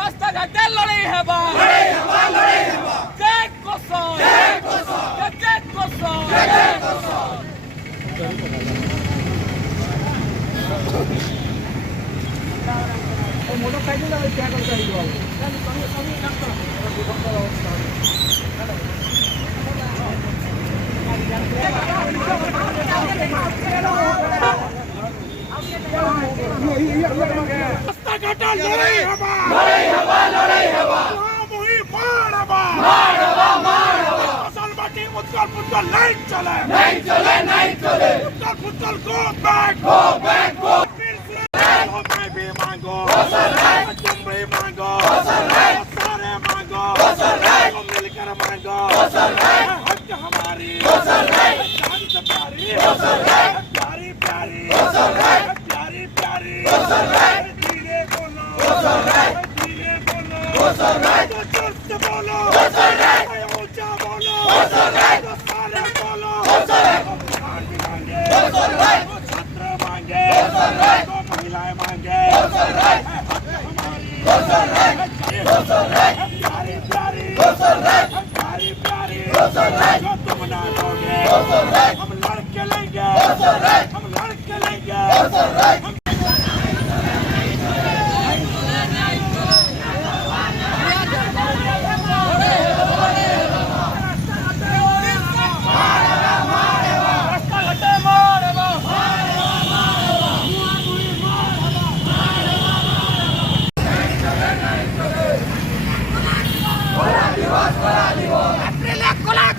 रास्ता घाटे लड़ाई है बा जय कोसो मोटरसाइकिल क्या करता रास्ता घाटा लड़ाई हवा मुहिम फसल बाटी उत्तर नहीं चले उत्तर गो बैक मैं भी मांगो तुम भी मांगो सारे मांगो मिलकर मांगो हक हमारी प्यारी धीरे बोलो चुस्त बोलो ऊंचा बोलो सारे बोलो छात्र मांगे महिलाएं मांगे प्यारी जो तुम ना दोगे हम लड़के लेंगे April, cola,